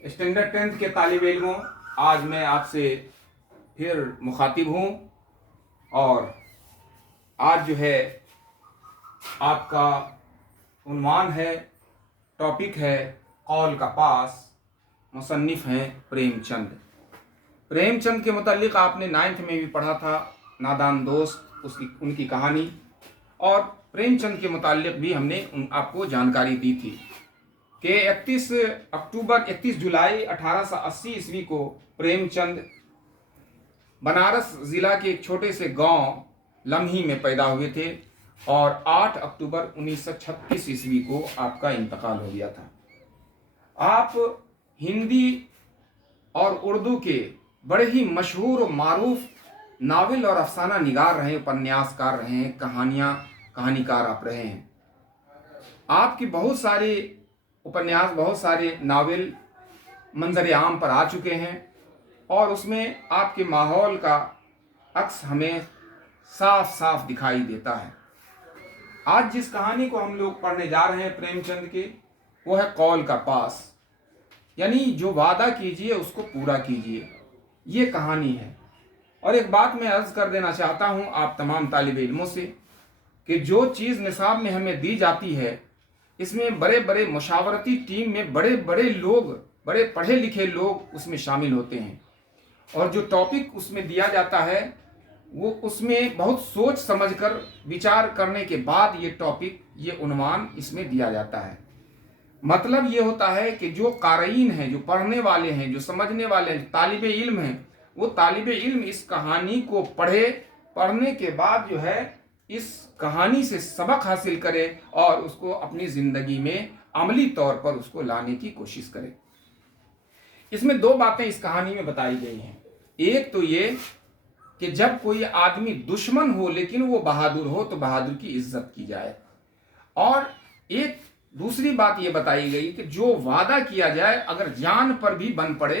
Standard 10th के तालिब इल्मों, आज मैं आपसे फिर मुखातिब हूँ और आज जो है आपका उन्वान है, टॉपिक है कौल का पास। मुसन्निफ हैं प्रेमचंद। प्रेमचंद के मुतालिक आपने 9th में भी पढ़ा था, नादान दोस्त, उनकी कहानी, और प्रेमचंद के मुतालिक भी हमने आपको जानकारी दी थी कि 31 जुलाई 1880 ईस्वी को प्रेमचंद बनारस ज़िला के एक छोटे से गांव लम्ही में पैदा हुए थे और 8 अक्टूबर 1936 ईस्वी को आपका इंतकाल हो गया था। आप हिंदी और उर्दू के बड़े ही मशहूर और मारूफ नावल और अफसाना निगार रहे, उपन्यासकार रहे हैं, कहानीकार आप रहे हैं। आपके बहुत सारे उपन्यास, बहुत सारे नावल मंजर आम पर आ चुके हैं और उसमें आपके माहौल का अक्स हमें साफ साफ दिखाई देता है। आज जिस कहानी को हम लोग पढ़ने जा रहे हैं प्रेमचंद के, वो है कौल का पास, यानी जो वादा कीजिए उसको पूरा कीजिए, ये कहानी है। और एक बात मैं अर्ज कर देना चाहता हूँ आप तमाम तालिब इल्मों से कि जो चीज़ निसाब में हमें दी जाती है, इसमें बड़े बड़े मशावरती टीम में बड़े बड़े लोग, बड़े पढ़े लिखे लोग उसमें शामिल होते हैं और जो टॉपिक उसमें दिया जाता है वो उसमें बहुत सोच समझकर विचार करने के बाद ये टॉपिक, ये उन्वान इसमें दिया जाता है। मतलब ये होता है कि जो क़ारीन हैं, जो पढ़ने वाले हैं, जो समझने वाले हैं, तालिब इल्म हैं, वो तालिब इल्म इस कहानी को पढ़ने के बाद जो है इस कहानी से सबक हासिल करे और उसको अपनी ज़िंदगी में अमली तौर पर उसको लाने की कोशिश करे। इसमें दो बातें इस कहानी में बताई गई हैं। एक तो ये कि जब कोई आदमी दुश्मन हो लेकिन वो बहादुर हो तो बहादुर की इज्जत की जाए, और एक दूसरी बात ये बताई गई कि जो वादा किया जाए अगर जान पर भी बन पड़े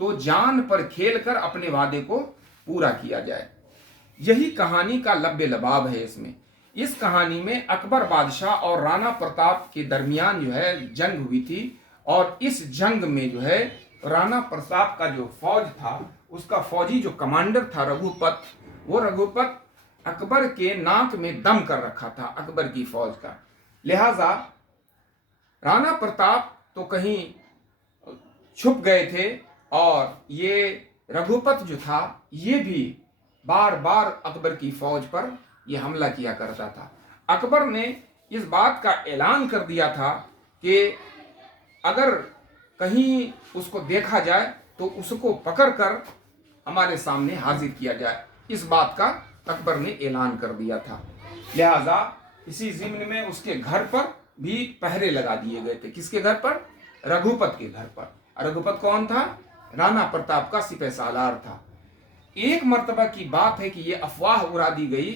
तो जान पर खेलकर अपने वादे को पूरा किया जाए। यही कहानी का लब्बे लबाब है। इसमें इस कहानी में अकबर बादशाह और राणा प्रताप के दरमियान जो है जंग हुई थी और इस जंग में जो है राणा प्रताप का जो फौज था, उसका फौजी जो कमांडर था रघुपत, वो रघुपत अकबर के नाक में दम कर रखा था अकबर की फौज का। लिहाजा राणा प्रताप तो कहीं छुप गए थे और ये रघुपत जो था ये भी बार बार अकबर की फौज पर ये हमला किया करता था। अकबर ने इस बात का ऐलान कर दिया था कि अगर कहीं उसको देखा जाए तो उसको पकड़कर हमारे सामने हाजिर किया जाए, इस बात का अकबर ने ऐलान कर दिया था। लिहाजा इसी ज़िम्न में उसके घर पर भी पहरे लगा दिए गए थे। किसके घर पर? रघुपत के घर पर। रघुपत कौन था? राणा प्रताप का सिपह सालार था। एक मर्तबा की बात है कि ये अफवाह उड़ा दी गई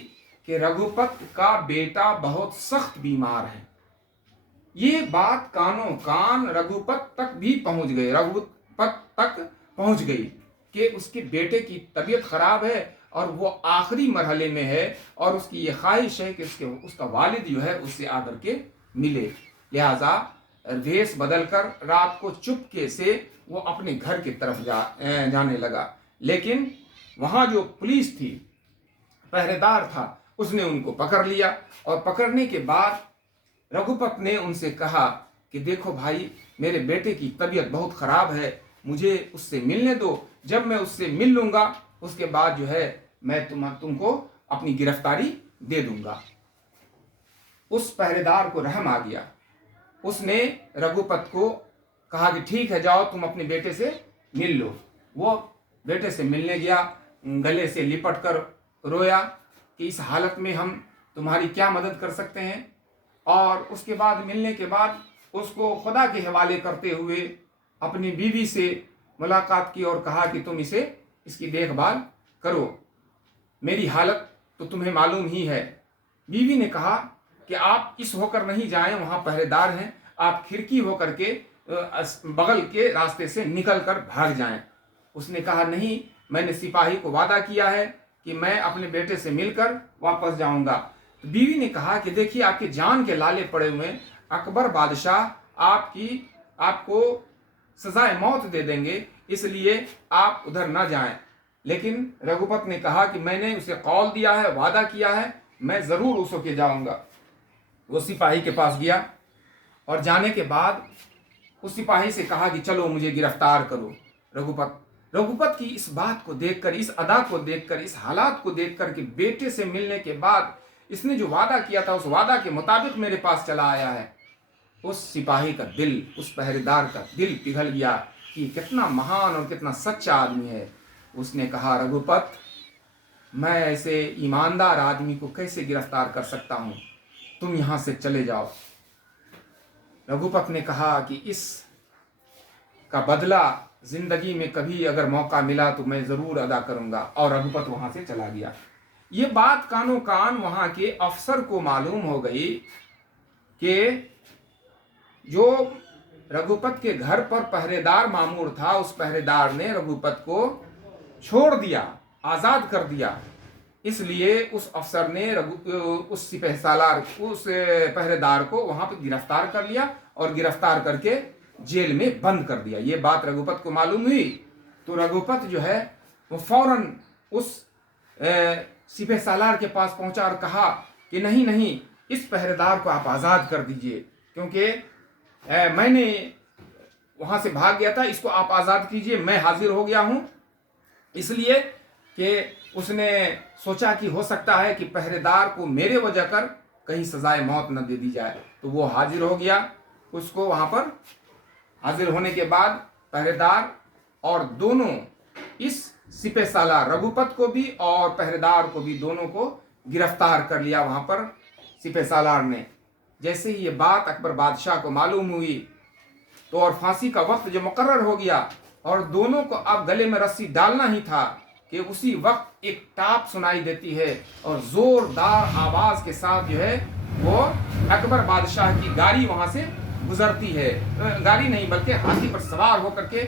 कि रघुपत का बेटा बहुत सख्त बीमार है। ये बात कानों कान रघुपत तक भी पहुंच गई, रघुपत तक पहुंच गई कि उसके बेटे की तबीयत खराब है और वो आखिरी मरहले में है और उसकी ये ख्वाहिश है कि उसका वालिद जो है उससे आकर के मिले। लिहाजा भेष बदलकर रात को चुपके से वो अपने घर की तरफ जाने लगा, लेकिन वहाँ जो पुलिस थी, पहरेदार था, उसने उनको पकड़ लिया और पकड़ने के बाद रघुपत ने उनसे कहा कि देखो भाई, मेरे बेटे की तबीयत बहुत ख़राब है, मुझे उससे मिलने दो, जब मैं उससे मिल लूँगा उसके बाद जो है मैं तुमको अपनी गिरफ्तारी दे दूँगा। उस पहरेदार को रहम आ गया। उसने रघुपत को कहा कि ठीक है, जाओ तुम अपने बेटे से मिल लो। वो बेटे से मिलने गया, गले से लिपट कर रोया कि इस हालत में हम तुम्हारी क्या मदद कर सकते हैं। और उसके बाद मिलने के बाद उसको खुदा के हवाले करते हुए अपनी बीवी से मुलाकात की और कहा कि तुम इसकी देखभाल करो, मेरी हालत तो तुम्हें मालूम ही है। बीवी ने कहा कि आप इस होकर नहीं जाएं, वहाँ पहरेदार हैं, आप खिड़की होकर के बगल के रास्ते से निकल कर भाग जाएं। उसने कहा नहीं, मैंने सिपाही को वादा किया है कि मैं अपने बेटे से मिलकर वापस जाऊंगा। तो बीवी ने कहा कि देखिए, आपके जान के लाले पड़े हुए, अकबर बादशाह आपको सजाए मौत दे देंगे, इसलिए आप उधर ना जाएं। लेकिन रघुपत ने कहा कि मैंने उसे कौल दिया है, वादा किया है, मैं जरूर उस के जाऊंगा। वो सिपाही के पास गया और जाने के बाद उस सिपाही से कहा कि चलो मुझे गिरफ्तार करो। रघुपत की इस बात को देखकर, इस अदा को देखकर, इस हालात को देखकर कि बेटे से मिलने के बाद इसने जो वादा किया था उस वादा के मुताबिक मेरे पास चला आया है, उस सिपाही का दिल, उस पहरेदार का दिल पिघल गया कि कितना महान और कितना सच्चा आदमी है। उसने कहा, रघुपत, मैं ऐसे ईमानदार आदमी को कैसे गिरफ्तार कर सकता हूं, तुम यहां से चले जाओ। रघुपत ने कहा कि इस का बदला जिंदगी में कभी अगर मौका मिला तो मैं जरूर अदा करूंगा। और रघुपत वहां से चला गया। ये बात कानो कान वहां के अफसर को मालूम हो गई कि जो रघुपत के घर पर पहरेदार मामूर था, उस पहरेदार ने रघुपत को छोड़ दिया, आजाद कर दिया। इसलिए उस अफसर ने उस सिपहसालार, उस पहरेदार को वहां पर गिरफ्तार कर लिया और गिरफ्तार करके जेल में बंद कर दिया। ये बात रघुपत को मालूम हुई तो रघुपत जो है वो फौरन उस सिपहसालार के पास पहुंचा और कहा कि नहीं नहीं, इस पहरेदार को आप आजाद कर दीजिए, क्योंकि मैंने वहां से भाग गया था, इसको आप आजाद कीजिए, मैं हाजिर हो गया हूं। इसलिए कि उसने सोचा कि हो सकता है कि पहरेदार को मेरे वजह कर कहीं सजाए मौत न दे दी जाए। तो वो हाजिर हो गया। उसको वहां पर हाजिर होने के बाद पहरेदार और दोनों, इस सिपहसालार रघुपत को भी और पहरेदार को भी, दोनों को गिरफ्तार कर लिया वहां पर सिपहसालार ने। जैसे ही ये बात अकबर बादशाह को मालूम हुई तो और फांसी का वक्त जो मुकर्रर हो गया और दोनों को अब गले में रस्सी डालना ही था कि उसी वक्त एक टाप सुनाई देती है और जोरदार आवाज के साथ जो है वो अकबर बादशाह की गाड़ी वहां से गुजरती है। गाड़ी नहीं बल्कि हाथी पर सवार होकर के,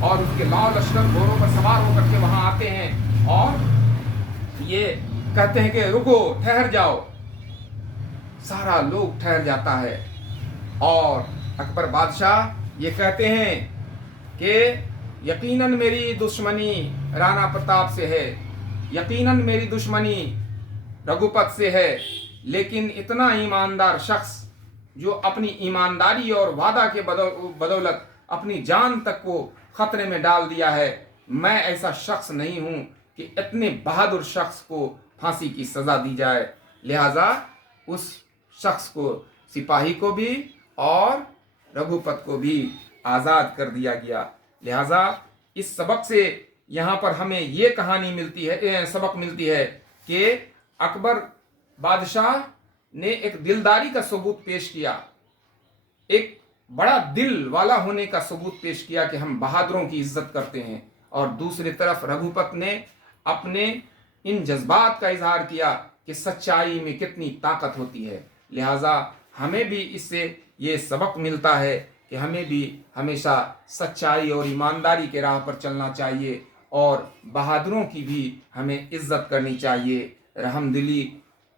और उसके लाल लश्कर घोड़ों पर सवार होकर के वहां आते हैं और ये कहते हैं कि रुको, ठहर जाओ। सारा लोग ठहर जाता है और अकबर बादशाह ये कहते हैं कि यकीनन मेरी दुश्मनी राणा प्रताप से है, यकीनन मेरी दुश्मनी रघुपत से है, लेकिन इतना ईमानदार शख्स जो अपनी ईमानदारी और वादा के बदौलत अपनी जान तक को खतरे में डाल दिया है, मैं ऐसा शख्स नहीं हूं कि इतने बहादुर शख्स को फांसी की सजा दी जाए। लिहाजा उस शख्स को, सिपाही को भी और रघुपत को भी आजाद कर दिया गया। लिहाजा इस सबक से यहाँ पर हमें ये कहानी मिलती है, सबक मिलती है कि अकबर बादशाह ने एक दिलदारी का सबूत पेश किया, एक बड़ा दिल वाला होने का सबूत पेश किया कि हम बहादुरों की इज्जत करते हैं। और दूसरी तरफ रघुपत ने अपने इन जज्बात का इजहार किया कि सच्चाई में कितनी ताकत होती है। लिहाजा हमें भी इससे ये सबक मिलता है कि हमें भी हमेशा सच्चाई और ईमानदारी के राह पर चलना चाहिए और बहादुरों की भी हमें इज्जत करनी चाहिए, रहमदिली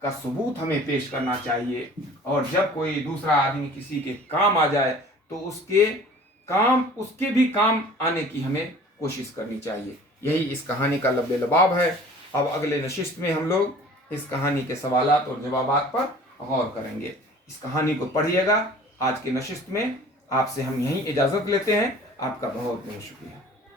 का सबूत हमें पेश करना चाहिए। और जब कोई दूसरा आदमी किसी के काम आ जाए तो उसके भी काम आने की हमें कोशिश करनी चाहिए। यही इस कहानी का लब्बे लबाब है। अब अगले नशिस्त में हम लोग इस कहानी के सवालात और जवाबात पर गौर करेंगे। इस कहानी को पढ़िएगा। आज के नशिस्त में आपसे हम यहीं इजाज़त लेते हैं। आपका बहुत बहुत शुक्रिया।